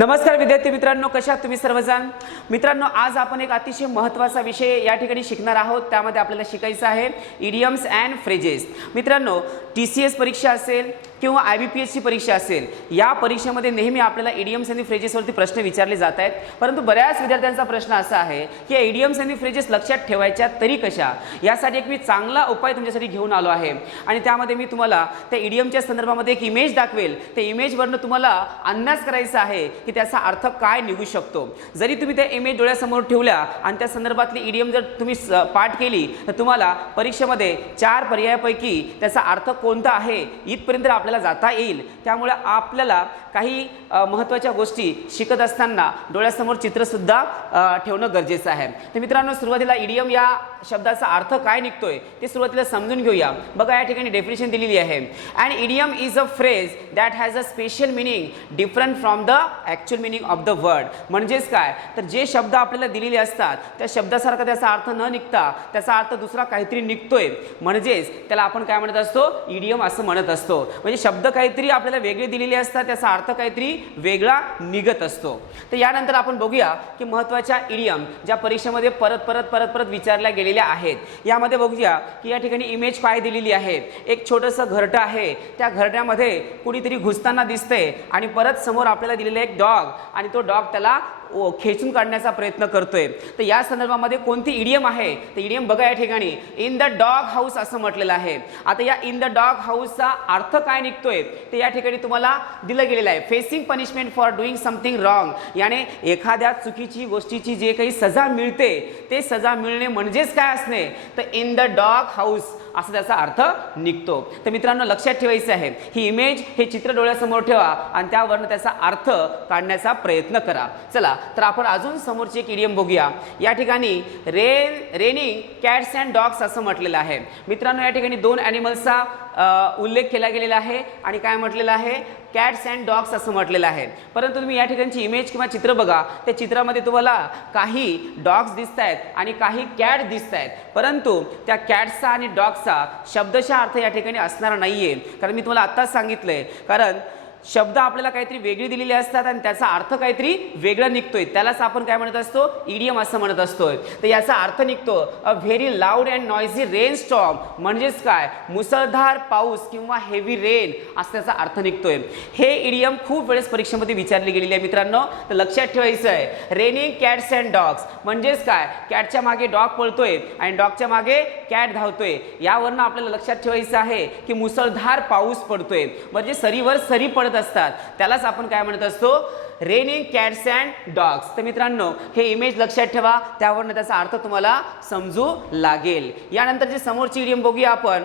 नमस्कार विद्यार्थी मित्रांनो, कशा आहात तुम्ही सर्वजण? मित्रांनो, आज आपण एक अतिशय महत्त्वाचा विषय या ठिकाणी शिकणार आहोत. त्यामध्ये आपल्याला शिकायचं आहे इडियम्स अँड फ्रेजेस. मित्रांनो, TCS परीक्षा असेल किंवा IBPS ची परीक्षा असेल, या परीक्षेमध्ये नेहमी आपल्याला इडियम्स आणि फ्रेजेसवरती प्रश्न विचारले जात आहेत. परंतु बऱ्याच विद्यार्थ्यांचा प्रश्न असा आहे की इडियम्स आणि फ्रेजेस लक्षात ठेवायच्या तरी कशा. यासाठी एक मी चांगला उपाय तुमच्यासाठी घेऊन आलो आहे आणि त्यामध्ये मी तुम्हाला त्या इडियमच्या संदर्भामध्ये एक इमेज दाखवेल. त्या इमेजवरनं तुम्हाला अंदाज करायचा आहे की त्याचा अर्थ काय निघू शकतो. जरी तुम्ही त्या इमेज डोळ्यासमोर ठेवल्या आणि त्या संदर्भातली इडियम जर तुम्ही पाठ केली तर तुम्हाला परीक्षेमध्ये 4 पर्यायापैकी त्याचा अर्थ कोणता आहे इथपर्यंत आपल्याला जाता येईल. त्यामुळे आपल्याला काही महत्त्वाच्या गोष्टी शिकत असताना डोळ्यासमोर चित्रसुद्धा ठेवणं गरजेचं आहे. तर मित्रांनो, सुरुवातीला इडियम या शब्दाचा अर्थ काय निघतोय ते सुरुवातीला समजून घेऊया. बघा, या ठिकाणी डेफिनेशन दिलेली आहे. And idiom is a phrase that has a special meaning different from the actual meaning of the word. म्हणजेच काय, तर जे शब्द आपल्याला दिलेले असतात त्या शब्दासारखा त्याचा अर्थ न निघता त्याचा अर्थ दुसरा काहीतरी निघतोय, म्हणजेच त्याला आपण काय म्हणत असतो, इडियम असं म्हणत असतो. म्हणजे शब्द काहीतरी आपल्याला वेगळे दिलेले असतात, त्याचा अर्थ काहीतरी वेगळा निघत असतो. तर यानंतर आपण बघूया की महत्त्वाच्या इडियम ज्या परीक्षेमध्ये परत परत विचारल्या गेलेल्या आहेत. यामध्ये बघूया की या ठिकाणी इमेज काय दिलेली आहे. एक छोटंसं घरटं आहे, त्या घरट्यामध्ये कुणीतरी घुसताना दिसतंय आणि परत समोर आपल्याला दिलेलं एक डॉग आणि तो डॉग त्याला खेचून काढण्याचा प्रयत्न करतोय. तर या संदर्भामध्ये कोणती इडियम आहे, तर इडियम बघा या ठिकाणी इन द डॉग हाऊस असं म्हटलेलं आहे. आता या इन द डॉग हाऊसचा अर्थ काय निघतोय ते या ठिकाणी तुम्हाला दिलं गेलेलं आहे. Facing punishment for doing something wrong, याने एखाद्या चुकीची गोष्टीची जे काही सजा मिळते ते सजा मिळणे म्हणजेच काय असणे, तर इन द डॉग हाऊस असं त्याचा अर्थ निघतो. तर मित्रांनो, लक्षात ठेवायचं आहे, ही इमेज, हे चित्र डोळ्यासमोर ठेवा आणि त्यावरनं त्याचा अर्थ काढण्याचा प्रयत्न करा. चला, तर आपण अजून समोरची एक इडियम बघूया. या ठिकाणी रेनिंग कॅट्स अँड डॉग्स असं म्हटलेलं आहे. मित्रांनो, या ठिकाणी 2 ॲनिमल्सचा उल्लेख केला गेलेला आहे आणि काय म्हटलेलं आहे, कॅट्स अँड डॉग्स असं म्हटलेलं आहे. परंतु तुम्ही या ठिकाणची इमेज किंवा चित्र बघा, त्या चित्रामध्ये तुम्हाला काही डॉग्स दिसत आहेत आणि काही कॅट दिसत आहेत. परंतु त्या कॅट्सचा आणि डॉग्सचा शब्दशः अर्थ या ठिकाणी असणार नाहीये, कारण मी तुम्हाला आत्ताच सांगितलंय, कारण शब्द आपल्याला काहीतरी वेगळी दिलेले असतात आणि त्याचा अर्थ काहीतरी वेगळा निघतोय, त्यालाच आपण काय म्हणत असतो, इडियम असं म्हणत असतोय. तर याचा अर्थ निघतो a very loud and noisy rain storm, म्हणजेच काय, मुसळधार पाऊस किंवा हेवी रेन असं त्याचा अर्थ निघतोय. हे इडियम खूप वेळेस परीक्षेमध्ये विचारली गेलेली आहे मित्रांनो. तर लक्षात ठेवायचं आहे, रेनिंग कॅट्स अँड डॉग्स म्हणजेच काय, कॅटच्या मागे डॉग पळतोय आणि डॉगच्या मागे कॅट धावतोय. यावरनं आपल्याला लक्षात ठेवायचं आहे की मुसळधार पाऊस पडतोय, म्हणजे सरीवर सरी पडत असतात, त्यालाच आपण काय म्हणत असतो, रेनिंग कॅट्स अँड डॉग्स. तर मित्रांनो, हे इमेज लक्षात ठेवा, त्यावरनं त्याचा अर्थ तुम्हाला समजू लागेल. यानंतर जे समोरची इडियम बघूया आपण.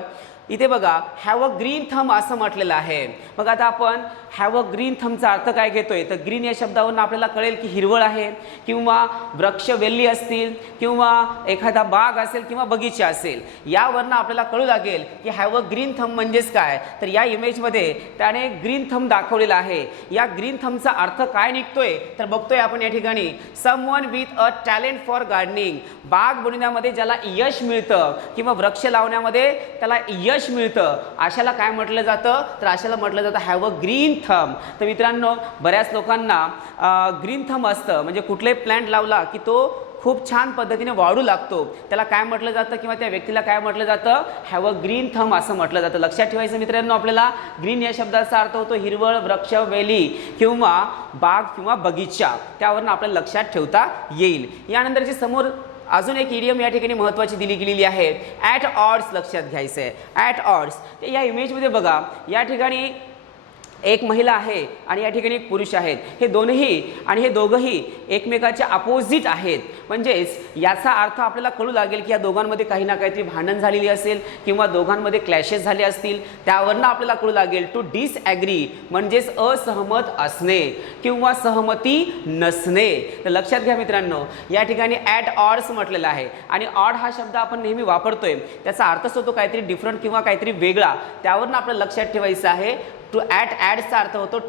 इथे बघा, हॅव अ ग्रीन थंब असं म्हटलेलं आहे. मग आता आपण हॅव अ ग्रीन थंबचा अर्थ काय घेतोय, तर ग्रीन या शब्दावरून आपल्याला कळेल की हिरवळ आहे किंवा वृक्ष वेल्ली असतील किंवा एखादा बाग असेल किंवा बगीचा असेल. यावरनं आपल्याला कळू लागेल की हॅव अ ग्रीन थंब म्हणजेच काय. तर या इमेजमध्ये त्याने ग्रीन थंब दाखवलेला आहे. या ग्रीन थंबचा अर्थ काय निघतोय, तर बघतोय आपण या ठिकाणी, someone with a talent for gardening, बाग बनवण्यामध्ये ज्याला यश मिळतं किंवा वृक्ष लावण्यामध्ये त्याला यश मिळतं, अशाला काय म्हटलं जातं, तर अशाला म्हटलं जातं हॅव अ ग्रीन थंब. तर मित्रांनो, बऱ्याच लोकांना ग्रीन थंब असतं, म्हणजे कुठलाही प्लॅन्ट लावला की तो खूप छान पद्धतीने वाढू लागतो, त्याला काय म्हटलं जातं किंवा त्या व्यक्तीला काय म्हटलं जातं, हॅव अ ग्रीन थंब असं म्हटलं जातं. लक्षात ठेवायचं मित्रांनो, आपल्याला ग्रीन या शब्दाचा अर्थ होतो हिरवळ, वृक्ष, वेली किंवा बाग किंवा बगीचा. त्यावरून आपल्याला लक्षात ठेवता येईल. यानंतरची समोर अजून एक इडियम या ठिकाणी महत्त्वाची दिली गेलेली आहे, ॲट ऑड्स. लक्षात घ्यायचं आहे, ॲट ऑड्स. या इमेजमध्ये बघा, या ठिकाणी एक महिला आहे आणि या ठिकाणी एक पुरुष आहेत. हे दोघंही एकमेकाच्या अपोजिट आहेत. म्हणजेच याचा अर्थ आपल्याला कळू लागेल की या दोघांमध्ये काही ना काहीतरी भांडण झालेली असेल किंवा दोघांमध्ये क्लॅशेस झाले असतील. त्यावरनं आपल्याला कळू लागेल टू डिसॲग्री म्हणजेच असहमत असणे किंवा सहमती नसणे. तर लक्षात घ्या मित्रांनो, या ठिकाणी ॲट ऑड्स म्हटलेलं आहे आणि ऑड हा शब्द आपण नेहमी वापरतोय, त्याचा अर्थच होतो काहीतरी डिफरंट किंवा काहीतरी वेगळा. त्यावरनं आपल्याला लक्षात ठेवायचं आहे, टू ॲडचा अर्थ होतो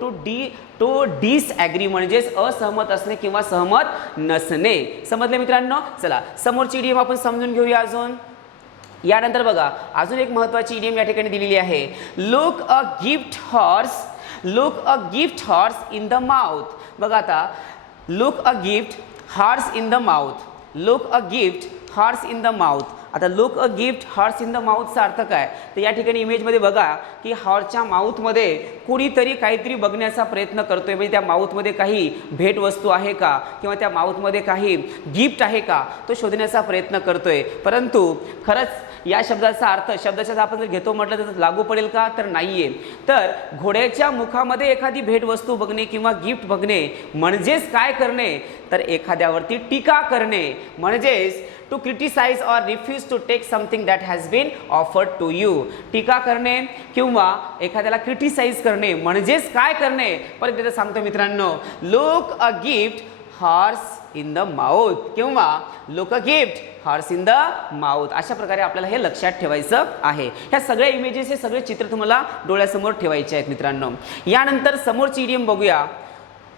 टू डिसॲग्री म्हणजेच असहमत असणे किंवा सहमत नसणे. समजले मित्रांनो? चला, समोरची इडियम आपण समजून घेऊया अजून. यानंतर बघा, अजून एक महत्त्वाची इडियम या ठिकाणी दिलेली आहे, look a gift horse in the mouth. बघा आता, look a gift horse in the mouth, look a gift horse in the mouth. आता look a gift horse in the माउथचा अर्थ काय, तर या ठिकाणी इमेजमध्ये बघा की हॉर्सच्या माउथमध्ये कुणीतरी काहीतरी बघण्याचा प्रयत्न करतोय, म्हणजे त्या माउथमध्ये काही भेटवस्तू आहे का किंवा त्या माउथमध्ये काही गिफ्ट आहे का तो शोधण्याचा प्रयत्न करतोय. परंतु खरंच या शब्दाचा अर्थ शब्दाचा आपण जर घेतो म्हटलं तर लागू पडेल का, तर नाहीये. तर घोड्याच्या मुखामध्ये एखादी भेटवस्तू बघणे किंवा गिफ्ट बघणे म्हणजेच काय करणे, तर एखाद्यावरती टीका करणे, म्हणजेच to criticise or refuse to take something that has been offered to you. टीका करणे किंवा एखाद्याला क्रिटिसाइज करणे म्हणजेच काय करणे, परत एकदा सांगतो मित्रांनो, look a gift horse in the mouth किंवा look a gift horse in the mouth. अशा प्रकारे आपल्याला हे लक्षात ठेवायचं आहे. ह्या सगळ्या इमेजेस, हे सगळे चित्र तुम्हाला डोळ्यासमोर ठेवायचे आहेत मित्रांनो. यानंतर समोरची इडियम बघूया.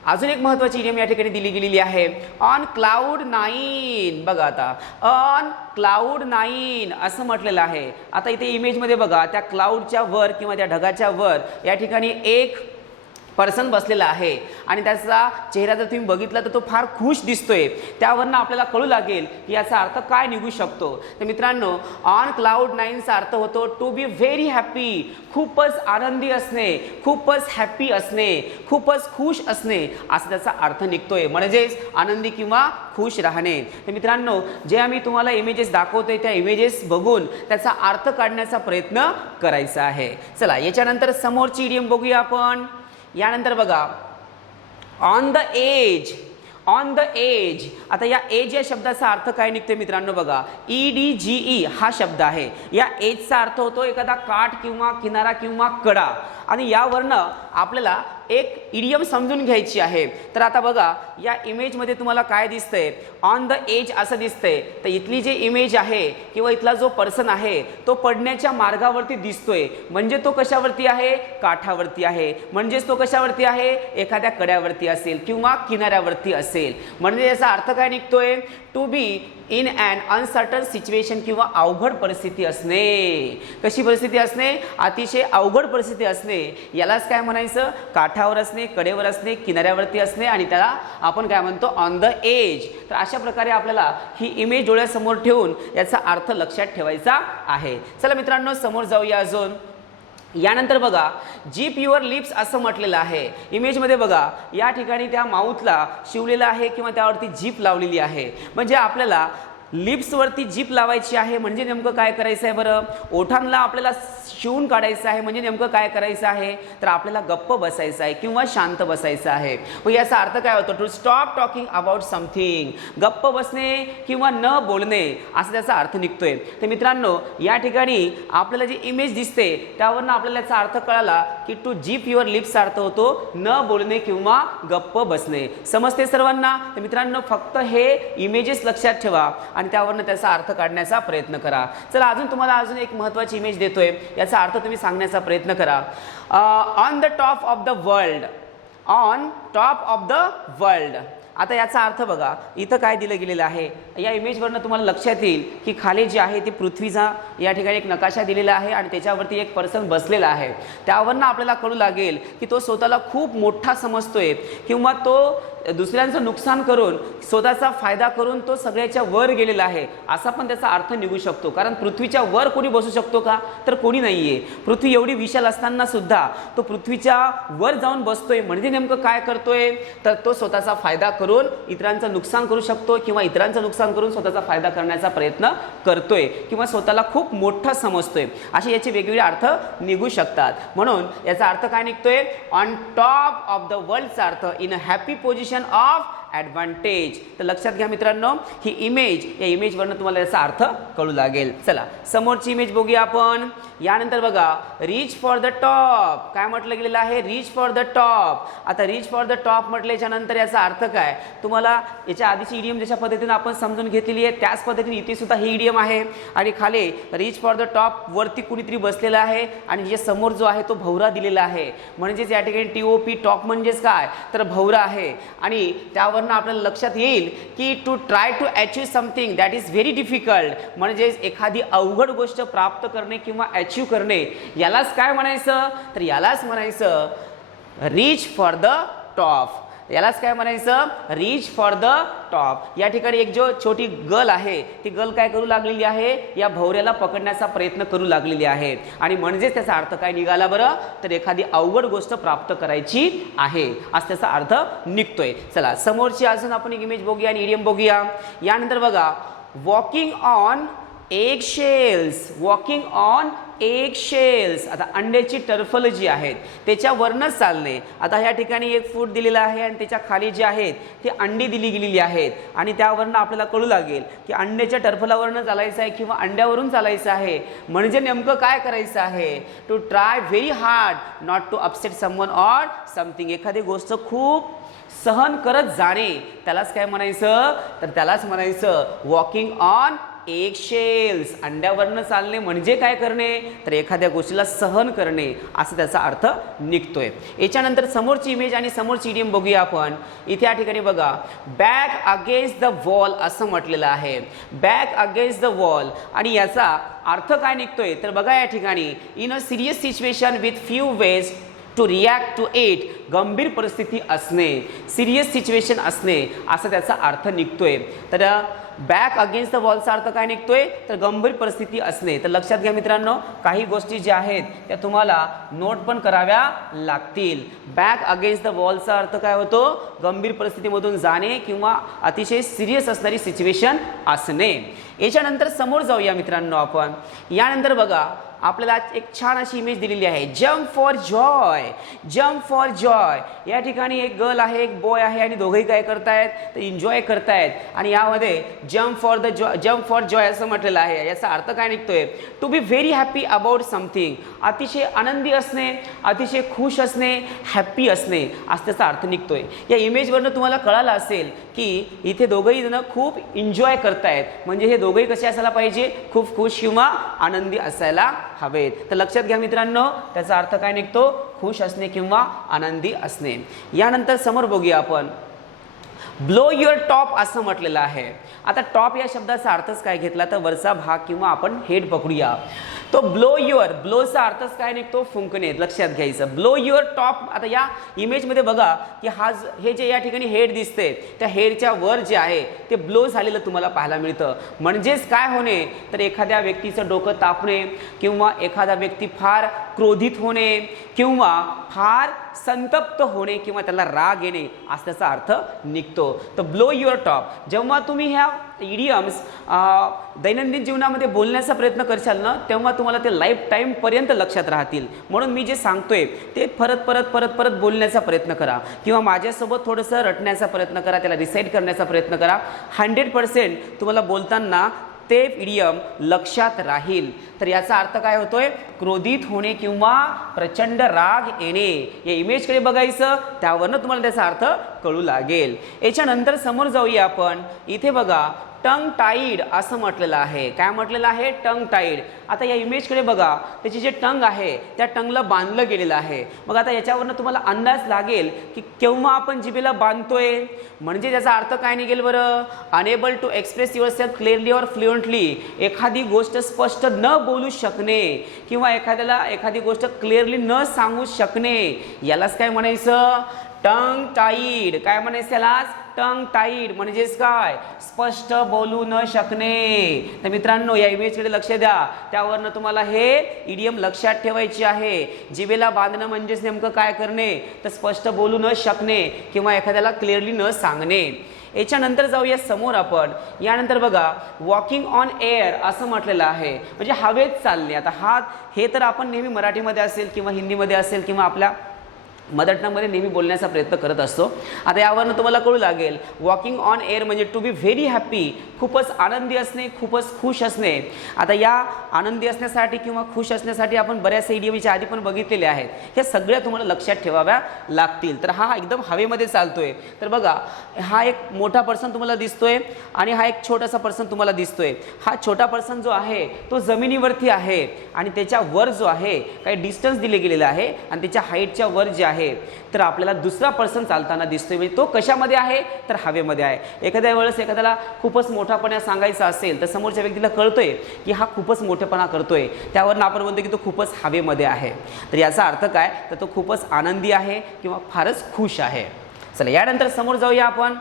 अजून एक महत्त्वाची इडियम या ठिकाणी दिली गेलेली आहे, ऑन क्लाउड 9. बघा आता, ऑन क्लाउड 9 असं म्हटलेलं आहे. आता इथे इमेजमध्ये बघा, त्या क्लाउडच्या वर किंवा त्या ढगाच्या वर या ठिकाणी एक पर्सन बसलेला आहे आणि त्याचा चेहरा जर तुम्ही बघितला तर तो फार खुश दिसतोय. त्यावरनं आपल्याला कळू लागेल की याचा अर्थ काय निघू शकतो. तर मित्रांनो, ऑन क्लाउड 9चा अर्थ होतो टू बी व्हेरी हॅपी, खूपच आनंदी असणे, खूपच हॅपी असणे, खूपच खुश असणे असा त्याचा अर्थ निघतोय, म्हणजेच आनंदी किंवा खुश राहणे. तर मित्रांनो, जे आम्ही तुम्हाला इमेजेस दाखवतोय त्या इमेजेस बघून त्याचा अर्थ काढण्याचा प्रयत्न करायचा आहे. चला याच्यानंतर समोरची इडियम बघूया आपण. यानंतर बघा, on the edge, on the edge. आता या एज या शब्दाचा अर्थ काय निघतोय मित्रांनो, बघा EDGE हा शब्द आहे. या एजचा अर्थ होतो एखादा काठ किंवा किनारा किंवा कडा, आणि यावरनं आपल्याला एक इडियम समजून घ्यायची आहे. तर आता बघा, या इमेजमध्ये तुम्हाला काय दिसतंय, ऑन द एज असं दिसतंय. तर इथली जी इमेज आहे किंवा इथला जो पर्सन आहे तो पडण्याच्या मार्गावरती दिसतोय, म्हणजे तो कशावरती आहे, काठावरती आहे, म्हणजेच तो कशावरती आहे, एखाद्या कड्यावरती असेल किंवा किनाऱ्यावरती असेल. म्हणजे याचा अर्थ काय निघतोय, to be in an uncertain situation किंवा अवघड परिस्थिती असणे. कशी परिस्थिती असणे, अतिशय अवघड परिस्थिती असणे. यालाच काय म्हणायचं, काठावर असणे, कडेवर असणे, किनाऱ्यावरती असणे, आणि त्याला आपण काय म्हणतो, ऑन द एज. तर अशा प्रकारे आपल्याला ही इमेज डोळ्यासमोर ठेवून याचा अर्थ लक्षात ठेवायचा आहे. चला मित्रांनो, समोर जाऊया अजून. यानंतर बघा, जीप युअर लिप्स असं म्हटलेलं आहे. इमेजमध्ये बघा, या ठिकाणी त्या माउथला शिवलेलं आहे किंवा त्यावरती जीप लावलेली आहे. म्हणजे आपल्याला लिप्सवरती जीप लावायची आहे, म्हणजे नेमकं काय करायचं आहे बरं, ओठांना आपल्याला शिवून काढायचं आहे, म्हणजे नेमकं काय करायचं आहे, तर आपल्याला गप्प बसायचं आहे किंवा शांत बसायचं आहे. मग याचा अर्थ काय होतो, to stop talking about something, गप्प बसणे किंवा न बोलणे असा त्याचा अर्थ निघतोय. तर मित्रांनो, या ठिकाणी आपल्याला जी इमेज दिसते त्यावरनं आपल्याला याचा अर्थ कळाला की टू जीप युअर लिप्सचा अर्थ होतो न बोलणे किंवा गप्प बसणे. समजते सर्वांना. तर मित्रांनो, फक्त हे इमेजेस लक्षात ठेवा आणि त्यावरनं त्याचा अर्थ काढण्याचा प्रयत्न करा. चला अजून तुम्हाला अजून एक महत्त्वाची इमेज देतोय, याचा अर्थ तुम्ही सांगण्याचा प्रयत्न करा. On the top of the world, on top of the world. आता याचा अर्थ बघा, इथं काय दिलं गेलेलं आहे, या इमेजवरनं तुम्हाला लक्षात येईल की खाली जे आहे ते पृथ्वीचा या ठिकाणी एक नकाशा दिलेला आहे आणि त्याच्यावरती एक पर्सन बसलेला आहे. त्यावरनं आपल्याला कळू लागेल की तो स्वतःला खूप मोठा समजतोय किंवा तो दुसऱ्यांचं नुकसान करून स्वतःचा फायदा करून तो सगळ्याच्या वर गेलेला आहे, असा पण त्याचा अर्थ निघू शकतो. कारण पृथ्वीच्या वर कोणी बसू शकतो का, तर कोणी नाहीये. पृथ्वी एवढी विशाल असताना सुद्धा तो पृथ्वीच्या वर जाऊन बसतोय, म्हणजे नेमकं काय करतोय, तर तो स्वतःचा फायदा करून इतरांचं नुकसान करू शकतो किंवा इतरांचं नुकसान करून स्वतःचा फायदा करण्याचा प्रयत्न करतोय किंवा स्वतःला खूप मोठा समजतोय. असे याचे वेगवेगळे अर्थ निघू शकतात. म्हणून याचा अर्थ काय निघतोय, ऑन टॉप ऑफ द वर्ल्डचा अर्थ in a happy position of advantage. तर लक्षात घ्या मित्रांनो, ही इमेज, या इमेजवरनं तुम्हाला याचा अर्थ कळू लागेल. चला समोरची इमेज बघूया आपण. यानंतर बघा, रीच फॉर द टॉप. काय म्हटलं गेलेलं आहे, रीच फॉर द टॉप. आता रीच फॉर द टॉप म्हटल्याच्या नंतर याचा अर्थ काय, तुम्हाला याच्या आधीची इडियम जशा पद्धतीने आपण समजून घेतलेली आहे त्याच पद्धतीने इथे सुद्धा ही इडियम आहे. आणि खाली रीच फॉर द टॉप वरती कुणीतरी बसलेला आहे आणि जे समोर जो आहे तो भवरा दिलेला आहे. म्हणजेच या ठिकाणी TOP, टॉप म्हणजेच काय, तर भवरा आहे. आणि त्यावरनं आपल्याला लक्षात येईल की to try to achieve something that is very difficult, म्हणजेच एखादी अवघड गोष्ट प्राप्त करणे किंवा अचीव करणे, यालाच काय म्हणायचं, तर यालाच म्हणायचं रीच फॉर द टॉप. यालाच काय म्हणायचं, रीच फॉर द टॉप. या ठिकाणी एक जो छोटी गर्ल आहे ती गर्ल काय करू लागलेली आहे, या भवऱ्याला पकडण्याचा प्रयत्न करू लागलेली आहे. आणि म्हणजेच त्याचा अर्थ काय निघाला बरं, तर एखादी अवघड गोष्ट प्राप्त करायची आहे असं त्याचा अर्थ निघतोय. चला समोरची अजून आपण एक इमेज बघूया आणि इडियम बघूया. यानंतर बघा, walking on egg shells. Walking on egg shells. आता अंड्याची टरफल जी आहेत त्याच्यावरनच चालणे. आता या ठिकाणी एक फूट दिलेला आहे आणि त्याच्या खाली जे आहेत ते अंडी दिली गेलेली आहेत आणि त्यावरनं आपल्याला कळू लागेल की अंड्याच्या टरफलावरनं चालायचं आहे किंवा अंड्यावरून चालायचं आहे. म्हणजे नेमकं काय करायचं आहे, to try very hard not to upset someone or something. एखादी गोष्ट खूप सहन करत जाणे त्यालाच काय म्हणायचं, तर त्यालाच म्हणायचं वॉकिंग ऑन एग शेल्स. अंड्यावरनं चालणे म्हणजे काय करणे, तर एखाद्या गोष्टीला सहन करणे असं त्याचा अर्थ निघतोय. याच्यानंतर समोरची इमेज आणि समोरची इडियम बघूया आपण. इथे या ठिकाणी बघा, बॅक अगेन्स्ट द वॉल असं म्हटलेलं आहे. बॅक अगेन्स्ट द वॉल आणि याचा अर्थ काय निघतोय, तर बघा या ठिकाणी, in a serious situation with few ways to react to it. गंभीर परिस्थिती असणे, सिरियस सिच्युएशन असणे असा त्याचा अर्थ निघतोय. तर बॅक अगेन्स्ट द वॉलचा अर्थ काय निघतोय, तर गंभीर परिस्थिती असणे. तर लक्षात घ्या मित्रांनो, काही गोष्टी ज्या आहेत त्या तुम्हाला नोट पण कराव्या लागतील. बॅक अगेन्स्ट द वॉलचा अर्थ काय होतो, गंभीर परिस्थितीमधून जाणे किंवा अतिशय सिरियस असणारी सिच्युएशन असणे. याच्यानंतर समोर जाऊया मित्रांनो आपण. यानंतर बघा, आपल्याला एक छान अशी इमेज दिलेली आहे, jump for Joy. Jump for Joy. या ठिकाणी एक गर्ल आहे, एक बॉय आहे आणि दोघेही काय करतायत, तर एन्जॉय करतायत. आणि यामध्ये जम्प फॉर जॉय असं म्हटलेलं आहे. याचा अर्थ काय निघतोय, to be very happy about something. अतिशय आनंदी असणे, अतिशय खुश असणे, हॅप्पी असणे असं त्याचा अर्थ निघतोय. या इमेजवरनं तुम्हाला कळालं असेल की इथे दोघंही जण खूप एन्जॉय करतायत. म्हणजे हे दोघंही कसे असायला पाहिजे, खूप खुश किंवा आनंदी असायला हवेत. तर लक्षात घ्या मित्रांनो, त्याचा अर्थ काय निघतो, खुश असणे किंवा आनंदी असणे. यानंतर समोर बघूया आपण, ब्लो युअर टॉप असं म्हटलेलं आहे. आता टॉप या शब्दाचा अर्थच काय घेतला, तर वरचा भाग किंवा आपण हेड पकडूया. तो ब्लो युअर, ब्लोचा अर्थच काय निघतो, फुंकणे. लक्षात घ्यायचं, ब्लो युअर टॉप. आता या इमेजमध्ये बघा की हे जे या ठिकाणी हेड दिसते त्या हेडच्या वर जे आहे ते ब्लो झालेलं तुम्हाला पाहायला मिळतं. म्हणजेच काय होणे, तर एखाद्या व्यक्तीचं डोकं तापणे किंवा एखादा व्यक्ती फार क्रोधित होणे किंवा फार संतप्त होणे किंवा त्याला राग येणे असा त्याचा अर्थ निघतो. तर ब्लो युअर टॉप. जेव्हा तुम्ही ह्या इडियम्स दैनंदिन जीवनामध्ये बोलण्याचा प्रयत्न करशाल ना, तेव्हा तुम्हाला ते लाईफ टाईमपर्यंत लक्षात राहतील. म्हणून मी जे सांगतोय ते परत बोलण्याचा प्रयत्न करा किंवा माझ्यासोबत थोडंसं रटण्याचा प्रयत्न करा, त्याला रिसाईट करण्याचा प्रयत्न करा. 100% तुम्हाला बोलताना ते इडियम लक्षात राहील. तर याचा अर्थ काय होतोय, क्रोधित होणे किंवा प्रचंड राग येणे. या इमेजकडे बघायचं, त्यावरनं तुम्हाला त्याचा अर्थ कळू लागेल. याच्यानंतर समोर जाऊया आपण. इथे बघा, टंग टाईड असं म्हटलेलं आहे. काय म्हटलेलं आहे, टंग टाईड. आता या इमेजकडे बघा, त्याची जे टंग आहे त्या टंगला बांधलं गेलेलं आहे. मग आता याच्यावरनं तुम्हाला अंदाज लागेल की केव्हा आपण जिभेला बांधतोय. म्हणजे त्याचा अर्थ काय निघेल बरं, unable to express yourself clearly or fluently. एखादी गोष्ट स्पष्ट न बोलू शकणे किंवा एखाद्याला एखादी गोष्ट क्लिअरली न सांगू शकणे, यालाच काय म्हणायचं, टंग टाईड. काय म्हणायचं त्यालाच, टंग टाईड. म्हणजेच काय, स्पष्ट बोलू न शकणे. तर मित्रांनो, या इमेजकडे लक्ष द्या, त्यावरनं तुम्हाला हे इडियम लक्षात ठेवायची आहे. जिभेला बांधणं म्हणजेच नेमकं काय करणे, तर स्पष्ट बोलू न शकणे किंवा एखाद्याला क्लिअरली न सांगणे. याच्यानंतर जाऊया समोर आपण. यानंतर बघा, वॉकिंग ऑन एअर असं म्हटलेलं आहे. म्हणजे हवेत चालणे. आता हे तर आपण नेहमी मराठीमध्ये असेल किंवा हिंदीमध्ये असेल किंवा आपल्या मदर टंगमध्ये नेहमी बोलण्याचा प्रयत्न करत असतो. आता यावरनं तुम्हाला कळू लागेल, वॉकिंग ऑन एअर म्हणजे टू बी व्हेरी हॅपी, खूपच आनंदी असणे, खूपच खुश असणे. आता या आनंदी असण्यासाठी किंवा खुश असण्यासाठी आपण बऱ्याचशा इडियमच्या आधी पण बघितलेले आहेत. हे सगळ्या तुम्हाला लक्षात ठेवाव्या लागतील. तर हा एकदम हवेमध्ये चालतोय. तर बघा, हा एक मोठा पर्सन तुम्हाला दिसतोय आणि हा एक छोटासा पर्सन तुम्हाला दिसतोय. हा छोटा पर्सन जो आहे तो जमिनीवरती आहे आणि त्याच्या वर जो आहे काही डिस्टन्स दिले गेलेलं आहे आणि त्याच्या हाईटच्या वर जे आहे तर आपल्याला दुसरा पर्सन चालताना दिसतोय. म्हणजे तो कशामध्ये आहे, तर हवेमध्ये आहे. एखाद्या वेळेस एखाद्याला खूपच मोठापणा सांगायचा असेल तर समोरच्या व्यक्तीला कळतोय की हा खूपच मोठेपणा करतोय, त्यावरून आपण म्हणतो की तो खूपच हवेमध्ये आहे. तर याचा अर्थ काय, तर तो खूपच आनंदी आहे किंवा फारच खुश आहे. चला यानंतर समोर जाऊया आपण.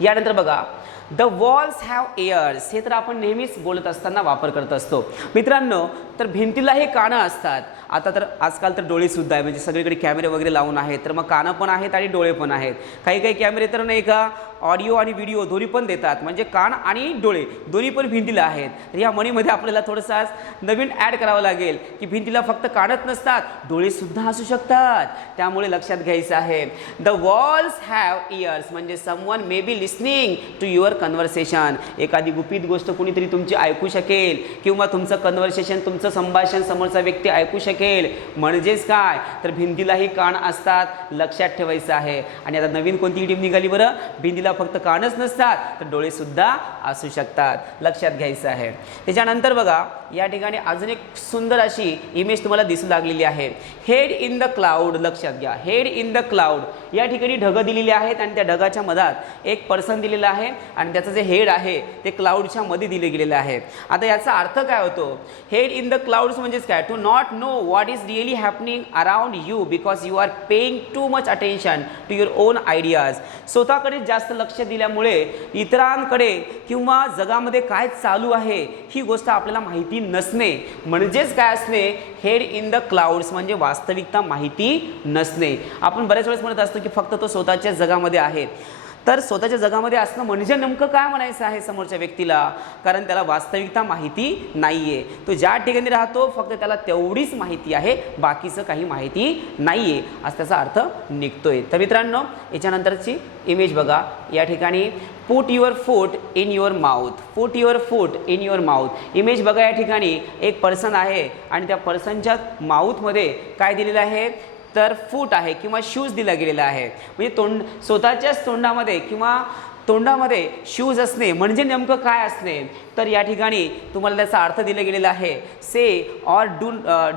यानंतर बघा द वॉल्स हॅव एअर्स, हे तर आपण नेहमीच बोलत असताना वापर करत असतो मित्रांनो. तर भिंतीलाही कानं असतात. आता तर आजकाल तर डोळेसुद्धा आहे, म्हणजे सगळीकडे कॅमेरे वगैरे लावून आहेत, तर मग कानं पण आहेत आणि डोळे पण आहेत. काही काही कॅमेरे तर नाही का ऑडिओ आणि व्हिडिओ दोन्ही पण देतात, म्हणजे कान आणि डोळे दोन्ही पण भिंतीला आहेत. तर या म्हणीमध्ये आपल्याला थोडंसं आज नवीन ॲड करावं लागेल की भिंतीला फक्त कानच नसतात, डोळेसुद्धा असू शकतात. त्यामुळे लक्षात घ्यायचं आहे. द वॉल्स हॅव इयर्स म्हणजे someone may be listening to your conversation, एखादी गुपित गोष्ट कुणीतरी तुमची ऐकू शकेल किंवा तुमचं कन्व्हर्सेशन, तुमचं संभाषण समोरचा व्यक्ती ऐकू शकेल. म्हणजेच काय तर भिंतीलाही कान असतात, लक्षात ठेवायचं आहे. आणि आता नवीन कोणती टीम निघाली बरं, भिंतीला फक्त कानच नसतात तर डोळे सुद्धा असू शकतात, लक्षात घ्यायचं आहे. त्याच्यानंतर बघा या ठिकाणी अजून एक सुंदर अशी इमेज तुम्हाला दिसू लागलेली आहे. हेड इन द क्लाउड, लक्षात घ्या हेड इन द क्लाउड. या ठिकाणी ढग दिलेली आहेत आणि त्या ढगाच्या मधात एक पर्सन दिलेला आहे आणि त्याचं जे हेड आहे ते क्लाउडच्या मध्ये दिले गेलेलं आहे. आता याचा अर्थ काय होतो, हेड इन द क्लाउड्स म्हणजेच काय, to not know what is really happening around you because you are paying too much attention to your own ideas. स्वतःकडे जास्त लक्ष दिल्यामुळे इतरांकडे किंवा जगामध्ये काय चालू आहे ही गोष्ट आपल्याला माहिती नसणे, म्हणजेच काय असणे, हेड इन द क्लाउड्स म्हणजे वास्तविकता माहिती नसणे. आपण बऱ्याच वेळेस म्हणत असतो की फक्त तो स्वतःच्या जगामध्ये आहे. तर स्वतःच्या जगामध्ये असणं म्हणजे नेमकं काय म्हणायचं आहे समोरच्या व्यक्तीला, कारण त्याला वास्तविकता माहिती नाही आहे. तो ज्या ठिकाणी राहतो फक्त त्याला तेवढीच माहिती आहे, बाकीचं काही माहिती नाही आहे, असं त्याचा अर्थ निघतोय. तर मित्रांनो याच्यानंतरची इमेज बघा. या ठिकाणी put your foot in your mouth, put your foot in your mouth. Image बघा या ठिकाणी एक पर्सन आहे आणि त्या पर्सनच्या माउथमध्ये काय दिलेलं आहे तर फूट आहे किंवा शूज दिला गेलेला आहे. म्हणजे स्वतःच्याच तोंडामध्ये किंवा तोंडामध्ये शूज असणे म्हणजे नेमकं काय असणे, तर या ठिकाणी तुम्हाला त्याचा अर्थ दिला गेलेला आहे, say or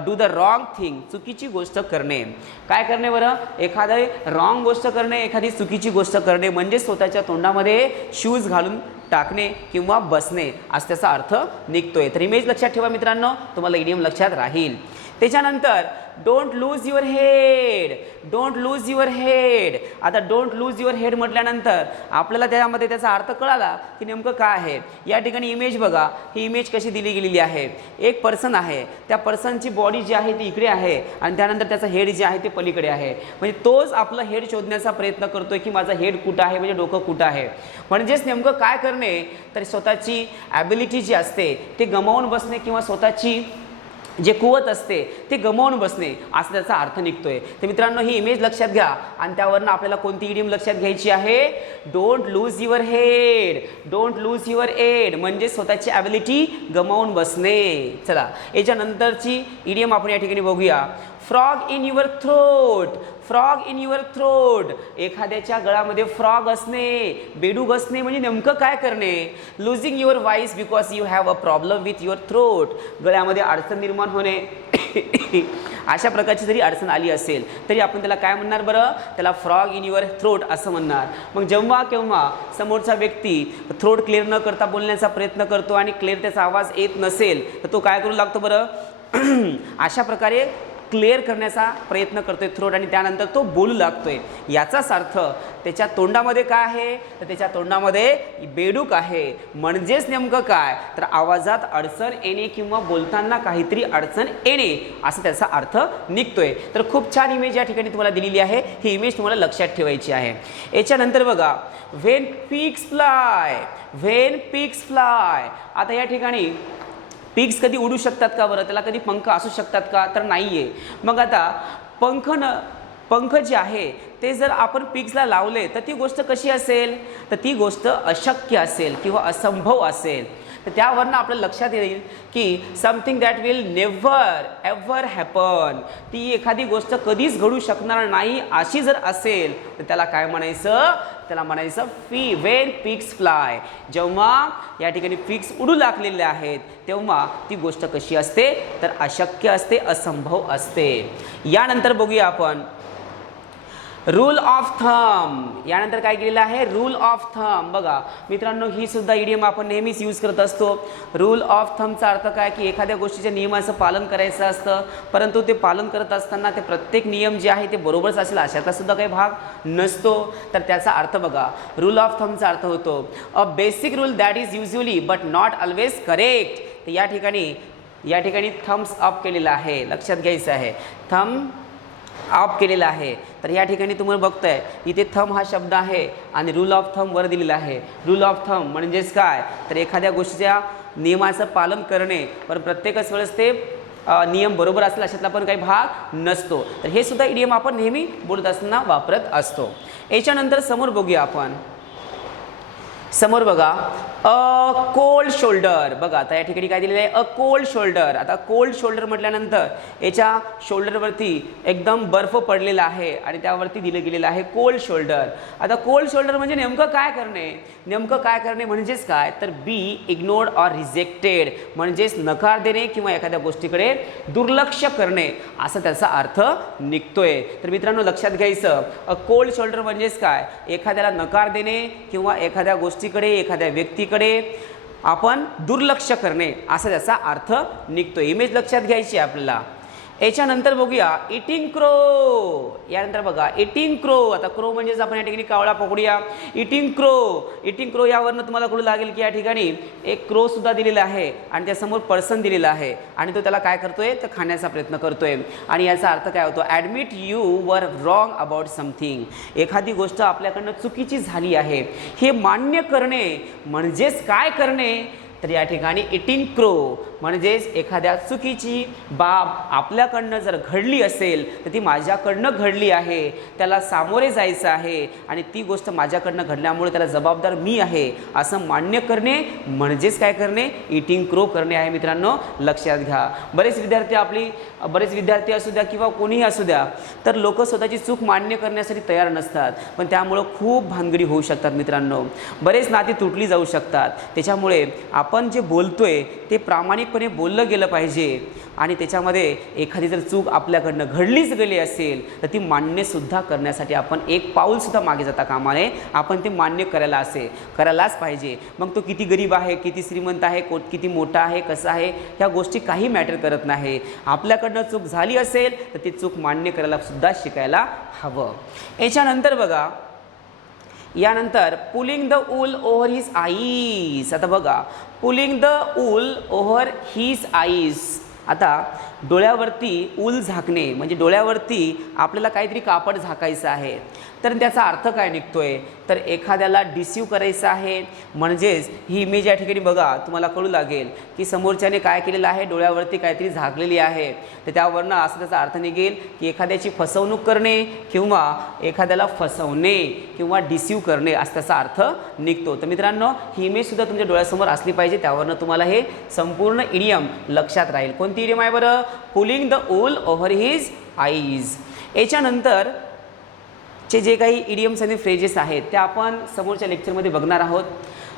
do the wrong thing, चुकीची गोष्ट करणे. काय करणे बरं, एखादी रॉंग गोष्ट करणे, एखादी चुकीची गोष्ट करणे म्हणजे स्वतःच्या तोंडामध्ये शूज घालून टाकणे किंवा बसणे असं त्याचा अर्थ निघतोय. तर इमेज लक्षात ठेवा मित्रांनो, तुम्हाला इडियम लक्षात राहील. त्याच्यानंतर don't lose your head, don't lose your head. आता डोंट लूज युअर हेड म्हटल्यानंतर आपल्याला त्यामध्ये त्याचा अर्थ कळाला की नेमकं काय आहे. या ठिकाणी इमेज बघा, ही इमेज कशी दिली गेलेली आहे. एक पर्सन आहे, त्या पर्सनची बॉडी जी आहे ती इकडे आहे आणि त्यानंतर त्याचं हेड जे आहे ते पलीकडे आहे. म्हणजे तोच आपलं हेड शोधण्याचा प्रयत्न करतोय की माझं हेड कुठं आहे, म्हणजे डोकं कुठं आहे. म्हणजेच नेमकं काय करणे तर स्वतःची ॲबिलिटी जी असते ते गमावून बसणे किंवा स्वतःची जे कुवत असते ते गमावून बसणे असं त्याचा अर्थ निघतोय. तर मित्रांनो ही इमेज लक्षात घ्या आणि त्यावरनं आपल्याला कोणती इडियम लक्षात घ्यायची आहे, don't lose your head, don't lose your head म्हणजे स्वतःची ॲबिलिटी गमावून बसणे. चला याच्यानंतरची इडियम आपण या ठिकाणी बघूया. Frog in your throat, frog in your throat. एखाद्याच्या गळामध्ये फ्रॉग असणे, बेडूक असणे म्हणजे नेमकं काय करणे. Losing your voice because you have a problem with your throat, गळ्यामध्ये अडचण निर्माण होणे. अशा प्रकारची जरी अडचण आली असेल तरी आपण त्याला काय म्हणणार बरं, त्याला फ्रॉग इन युअर थ्रोट असं म्हणणार. मग जेव्हा केव्हा समोरचा व्यक्ती थ्रोट क्लिअर न करता बोलण्याचा प्रयत्न करतो आणि क्लिअर त्याचा आवाज येत नसेल तर तो काय करू लागतो बरं, अशा प्रकारे क्लिअर करण्याचा प्रयत्न करतोय थ्रोट आणि त्यानंतर तो बोलू लागतोय. याचाच अर्थ त्याच्या तोंडामध्ये काय आहे तर त्याच्या तोंडामध्ये बेडूक आहे. म्हणजेच नेमकं काय तर आवाजात अडचण येणे किंवा बोलताना काहीतरी अडचण येणे असं त्याचा अर्थ निघतोय. तर खूप छान इमेज या ठिकाणी तुम्हाला दिलेली आहे, ही इमेज तुम्हाला लक्षात ठेवायची आहे. याच्यानंतर बघा when pigs fly, when pigs fly. आता या ठिकाणी पिग्स कधी उडू शकतात का बरं, त्याला कधी पंख असू शकतात का तर नाही आहे. मग आता पंख जे आहे ते जर आपण पिग्सला लावले तर ती गोष्ट कशी असेल तर ती गोष्ट अशक्य असेल किंवा असंभव असेल. तर त्यावरनं आपल्या लक्षात येईल की something that will never ever happen, ती एखादी गोष्ट कधीच घडू शकणार नाही अशी जर असेल तर त्याला काय म्हणायचं, त्याला म्हणायचं व्हेन पिग्स फ्लाय. जेव्हा या ठिकाणी पिग्स उडू लागलेले आहेत तेव्हा ती गोष्ट कशी असते तर अशक्य असते, असंभव असते. यानंतर बघूया आपण रूल ऑफ थंब, यानंतर काय केलेलं आहे रूल ऑफ थंब. बघा मित्रांनो, ही सुद्धा इडियम आपण नेहमीच यूज करत असतो. रूल ऑफ थंबचा अर्थ काय की एखाद्या गोष्टीच्या नियमाचं पालन करायचं असतं, परंतु ते पालन करत असताना ते प्रत्येक नियम जे आहे ते बरोबरच असेल अशातला सुद्धा काही भाग नसतो. तर त्याचा अर्थ बघा, रूल ऑफ थंबचा अर्थ होतो a basic rule that is usually but not always correct. तर या ठिकाणी थम्स अप केलेला आहे, लक्षात घ्यायचं आहे, थंब अप केलेला आहे. तर या ठिकाणी तुम्हाला बघताय इथे थंब हा शब्द आहे आणि रूल ऑफ थंब वर दिलेला आहे. रूल ऑफ थंब म्हणजेच काय, तर एखाद्या गोष्टीच्या नियमाचं पालन करणे, पण प्रत्येकच वेळेस ते नियम बरोबर असेल अशातला पण काही भाग नसतो. तर हे सुद्धा इडियम आपण नेहमी बोलत असताना वापरत असतो. याच्यानंतर समोर बघूया आपण, समोर बघा अ कोल्ड शोल्डर. बघा आता या ठिकाणी काय दिलेलं आहे, अ कोल्ड शोल्डर. आता कोल्ड शोल्डर म्हटल्यानंतर याच्या शोल्डरवरती एकदम बर्फ पडलेला आहे आणि त्यावरती दिलं गेलेलं आहे कोल्ड शोल्डर. आता कोल्ड शोल्डर म्हणजे नेमकं काय करणे, नेमकं काय करणे म्हणजेच काय, तर बी इग्नोर्ड ऑर रिजेक्टेड, म्हणजेच नकार देणे किंवा एखाद्या गोष्टीकडे दुर्लक्ष करणे असा त्याचा अर्थ निघतोय. तर मित्रांनो लक्षात घ्यायचं, अ कोल्ड शोल्डर म्हणजेच काय, एखाद्याला नकार देणे किंवा एखाद्या गोष्टीकडे एखाद्या व्यक्तीकडे आपण दुर्लक्ष करणे असा त्याचा अर्थ निघतो. इमेज लक्षात घ्यायची आपल्याला. याच्यानंतर बघूया इटिंग क्रो. यानंतर बघा इटिंग क्रो. आता क्रो म्हणजेच आपण या ठिकाणी कावळा पकडूया. इटिंग क्रो, इटिंग क्रो यावरनं तुम्हाला कळू लागेल की या ठिकाणी एक क्रो सुद्धा दिलेला आहे आणि त्यासमोर पर्सन दिलेला आहे आणि तो त्याला काय करतोय तर खाण्याचा प्रयत्न करतोय. आणि याचा अर्थ काय होतो, admit you were wrong about something. एखादी गोष्ट आपल्याकडनं चुकीची झाली आहे हे मान्य करणे म्हणजेच काय करणे, तर या ठिकाणी इटिंग क्रो म्हणजेच एखाद्या चुकीची बाब आपल्याकडनं जर घडली असेल तर ती माझ्याकडनं घडली आहे, त्याला सामोरे जायचं आहे आणि ती गोष्ट माझ्याकडनं घडल्यामुळे त्याला जबाबदार मी आहे असं मान्य करणे म्हणजेच काय करणे, इटिंग क्रो करणे आहे. मित्रांनो लक्षात घ्या. बरेच विद्यार्थी असू द्या किंवा कोणीही असू द्या, तर लोक स्वतःची चूक मान्य करण्यासाठी तयार नसतात, पण त्यामुळं खूप भानगडी होऊ शकतात. मित्रांनो बरेच नाती तुटली जाऊ शकतात. त्याच्यामुळे आपण जे बोलतोय ते प्रामाणिकपणे बोललं गेलं पाहिजे आणि त्याच्यामध्ये एखादी जर चूक आपल्याकडनं घडलीच गेली असेल तर ती मान्यसुद्धा करण्यासाठी आपण एक पाऊलसुद्धा मागे जाता कामा नये. आपण ते मान्य करायलाच पाहिजे. मग तो किती गरीब आहे, किती श्रीमंत आहे, किती मोठा आहे, कसा आहे, ह्या गोष्टी काही मॅटर करत नाही. आपल्याकडनं चूक झाली असेल तर ती चूक मान्य करायला सुद्धा शिकायला हवं. याच्यानंतर बघा, यानंतर pulling the wool over his eyes. आता बघा pulling the wool over his eyes. आता डोळ्यावरती ऊल झाकणे म्हणजे डोळ्यावरती आपल्याला काहीतरी कापड झाकायचं आहे. तर त्याचा अर्थ काय निघतोय, तर एखाद्याला डिसीव्ह करायचं आहे. म्हणजेच ही इमेज या ठिकाणी बघा तुम्हाला कळू लागेल की समोरच्याने काय केलेलं आहे, डोळ्यावरती काहीतरी झाकलेली आहे. तर त्यावरनं असं त्याचा अर्थ निघेल की एखाद्याची फसवणूक करणे किंवा एखाद्याला फसवणे किंवा डिसीव्ह करणे असा त्याचा अर्थ निघतो. तर मित्रांनो ही इमेजसुद्धा तुमच्या डोळ्यासमोर असली पाहिजे, त्यावरनं तुम्हाला हे संपूर्ण इडियम लक्षात राहील. कोणती इडियम आहे बरं, pulling the wool over his eyes. याच्यानंतर चे जे काही इडियम्स आणि फ्रेजेस आहेत त्या आपण समोरच्या लेक्चरमध्ये बघणार आहोत.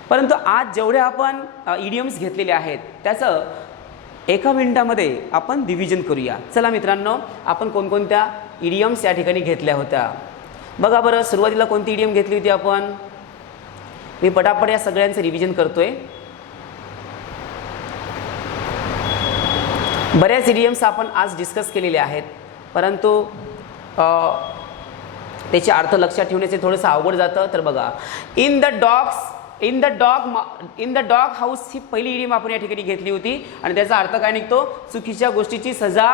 परंतु आज जेवढे आपण इडियम्स घेतलेले आहेत त्याचं एका मिनिटामध्ये आपण डिव्हिजन करूया. चला मित्रांनो, आपण कोणकोणत्या इडियम्स या ठिकाणी घेतल्या होत्या बघा बरं. सुरुवातीला कोणती इडियम घेतली होती आपण, मी पटापट या सगळ्यांचं रिव्हिजन करतोय. बऱ्याच इडियम्स आपण आज डिस्कस केलेले आहेत, परंतु त्याचे अर्थ लक्षात ठेवण्याचे थोडंसं अवघड जातं. तर बघा इन द डॉग हाऊस ही पहिली इडियम आपण या ठिकाणी घेतली होती आणि त्याचा अर्थ काय निघतो, चुकीच्या गोष्टीची सजा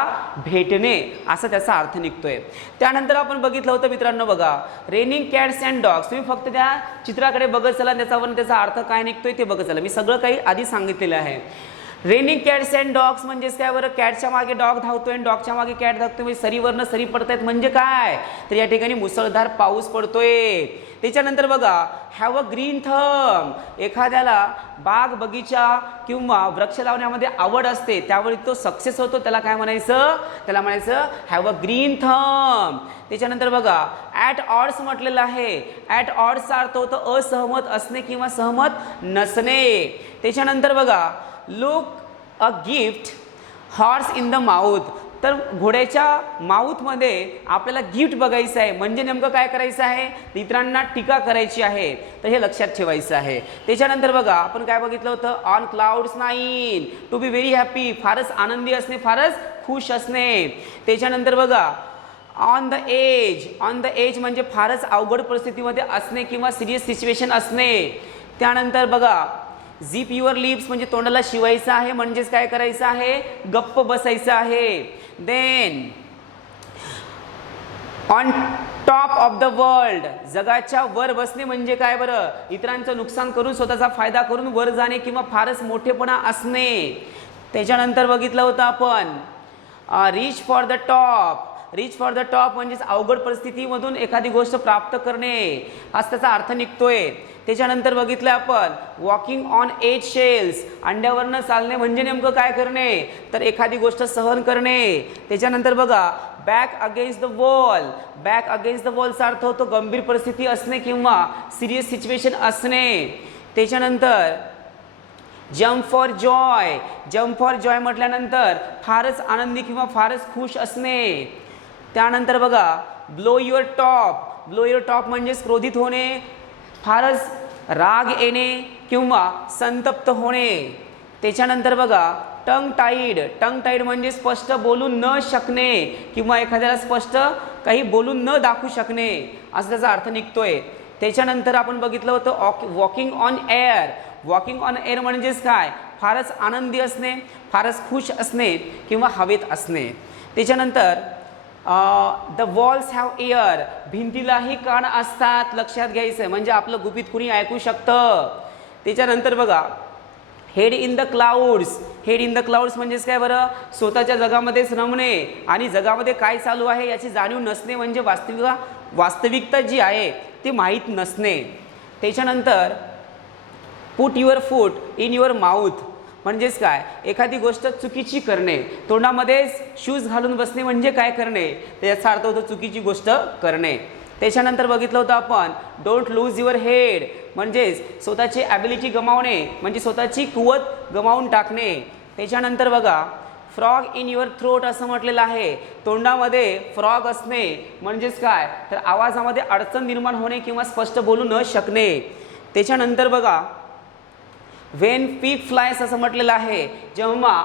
भेटणे असा त्याचा अर्थ निघतोय. त्यानंतर आपण बघितलं होतं मित्रांनो बघा रेनिंग कॅट्स अँड डॉग्स. तुम्ही फक्त त्या चित्राकडे बघत चला, त्याचा अर्थ काय निघतोय ते बघत चला. मी सगळं काही आधी सांगितलेलं आहे. रेनिंग कॅट्स अँड डॉग्स म्हणजेच काय बरं, कॅटच्या मागे डॉग धावतोय आणि डॉगच्या मागे कॅट धावतोय म्हणजे सरीवरनं सरी पडतायत म्हणजे काय, तर या ठिकाणी मुसळधार पाऊस पडतोय. त्याच्यानंतर बघा हॅव अ ग्रीन थंब. एखाद्याला बाग बगीचा किंवा वृक्ष लावण्यामध्ये आवड असते, त्यावेळी तो सक्सेस होतो, त्याला काय म्हणायचं, त्याला म्हणायचं हॅव अ ग्रीन थंब. त्याच्यानंतर बघा ॲट ऑड्स म्हटलेलं आहे. ॲट ऑड्सचा अर्थ होतो असहमत असणे किंवा सहमत नसणे. त्याच्यानंतर बघा look a gift horse in the mouth. तर घोड्याच्या माऊथमध्ये आपल्याला गिफ्ट बघायचं आहे, म्हणजे नेमकं काय करायचं आहे, इतरांना टीका करायची आहे, तर हे लक्षात ठेवायचं आहे. त्याच्यानंतर बघा आपण काय बघितलं होतं, on clouds 9 to be very happy, फारच आनंदी असणे, फारच खुश असणे. त्याच्यानंतर बघा ऑन द एज म्हणजे फारच अवघड परिस्थितीमध्ये असणे किंवा सिरियस सिच्युएशन असणे. त्यानंतर बघा झिप युअर लिप्स म्हणजे तोंडाला शिवायचं आहे, म्हणजेच काय करायचं आहे, गप्प बसायचं आहे. Then on top of the world, जगाच्या वर बसणे म्हणजे काय बरं, इतरांचं नुकसान करून स्वतःचा फायदा करून वर जाणे किंवा फारच मोठेपणा असणे. त्याच्यानंतर बघितलं होतं आपण रीच फॉर द टॉप म्हणजेच अवघड परिस्थितीमधून एखादी गोष्ट प्राप्त करणे, हाच त्याचा अर्थ निघतोय. त्याच्यानंतर बघितलं आपण वॉकिंग ऑन 8 शेल्स, अंड्यावरनं चालणे म्हणजे नेमकं काय करणे, तर एखादी गोष्ट सहन करणे. त्याच्यानंतर बघा बॅक अगेन्स्ट द वॉलचा अर्थ होतो गंभीर परिस्थिती असणे किंवा सिरियस सिच्युएशन असणे. त्याच्यानंतर जम्प फॉर जॉय म्हटल्यानंतर फारच आनंदी किंवा फारच खुश असणे. त्यानंतर बघा ब्लो युअर टॉप म्हणजेच क्रोधित होणे, फारच राग येणे किंवा संतप्त होणे. त्याच्यानंतर बघा टंग टाईड म्हणजे स्पष्ट बोलू न शकणे किंवा एखाद्याला स्पष्ट काही बोलून न दाखवू शकणे, असं त्याचा अर्थ निघतोय. त्याच्यानंतर आपण बघितलं होतं वॉकिंग ऑन एअर म्हणजेच काय, फारच आनंदी असणे, फारच खुश असणे किंवा हवेत असणे. त्याच्यानंतर द वॉल्स हॅव एअर, भिंतीलाही कान असतात, लक्षात घ्यायचं म्हणजे आपलं गुपित कुणी ऐकू शकतं. त्याच्यानंतर बघा हेड इन द क्लाउड्स म्हणजेच काय बरं, स्वतःच्या जगामध्येच रमणे आणि जगामध्ये काय चालू आहे याची जाणीव नसणे म्हणजे वास्तविकता जी आहे ती माहीत नसणे. त्याच्यानंतर put your foot in your mouth म्हणजेच काय, एखादी गोष्ट चुकीची करणे, तोंडामध्येच शूज घालून बसणे म्हणजे काय करणे, त्याचा अर्थ होतो चुकीची गोष्ट करणे. त्याच्यानंतर बघितलं होतं आपण डोंट लूज युअर हेड म्हणजेच स्वतःची ॲबिलिटी गमावणे म्हणजे स्वतःची कुवत गमावून टाकणे. त्याच्यानंतर बघा फ्रॉग इन युअर थ्रोट असं म्हटलेलं आहे, तोंडामध्ये फ्रॉग असणे म्हणजेच काय, तर आवाजामध्ये अडचण निर्माण होणे किंवा स्पष्ट बोलू न शकणे. त्याच्यानंतर बघा व्हेन पीक फ्लायस असं म्हटलेलं आहे, जेव्हा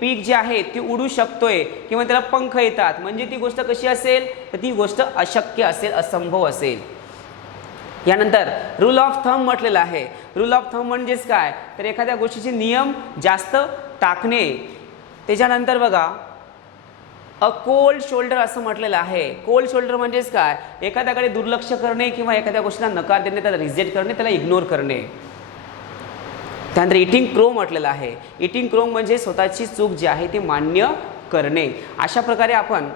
पीक जे आहे ती उडू शकतोय किंवा त्याला पंख येतात, म्हणजे ती गोष्ट कशी असेल, तर ती गोष्ट अशक्य असेल, असंभव असेल. यानंतर रूल ऑफ थंब म्हटलेलं आहे, रूल ऑफ थंब म्हणजेच काय, तर एखाद्या गोष्टीचे नियम जास्त टाकणे. त्याच्यानंतर बघा अ कोल्ड शोल्डर असं म्हटलेलं आहे, कोल्ड शोल्डर म्हणजेच काय, एखाद्याकडे दुर्लक्ष करणे किंवा एखाद्या गोष्टीला नकार देणे, त्याला रिजेक्ट करणे, त्याला इग्नोर करणे. त्यानंतर इटिंग क्रो म्हटलेलं आहे, इटिंग क्रो म्हणजे स्वतःची चूक जी आहे ती मान्य करणे. अशा प्रकारे आपण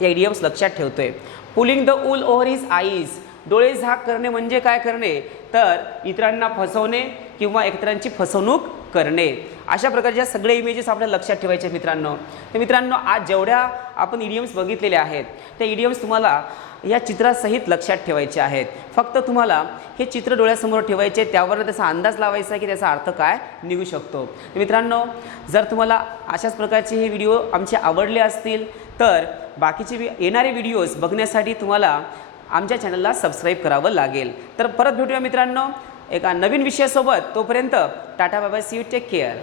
या इडियम्स लक्षात ठेवतोय. Pulling the wool over his eyes, डोळे झाक करणे म्हणजे काय करणे, तर इतरांना फसवणे किंवा इतरांची फसवणूक करणे. अशा प्रकारच्या सगळे इमेजेस आपल्याला लक्षात ठेवायचे मित्रांनो. तर मित्रांनो आज जेवढ्या आपण इडियम्स बघितलेले आहेत त्या इडियम्स तुम्हाला या चित्रासहित लक्षात ठेवायचे आहेत. फक्त तुम्हाला हे चित्र डोळ्यासमोर ठेवायचे, त्यावर त्याचा अंदाज लावायचा आहे की त्याचा अर्थ काय निघू शकतो. मित्रांनो जर तुम्हाला अशाच प्रकारचे हे व्हिडिओ आमचे आवडले असतील तर बाकीचे येणारे व्हिडिओज बघण्यासाठी तुम्हाला आमच्या चॅनलला सबस्क्राईब करावं लागेल. तर परत भेटूया मित्रांनो एका नवीन विषयासोबत. तोपर्यंत tata bye bye, see you, take care.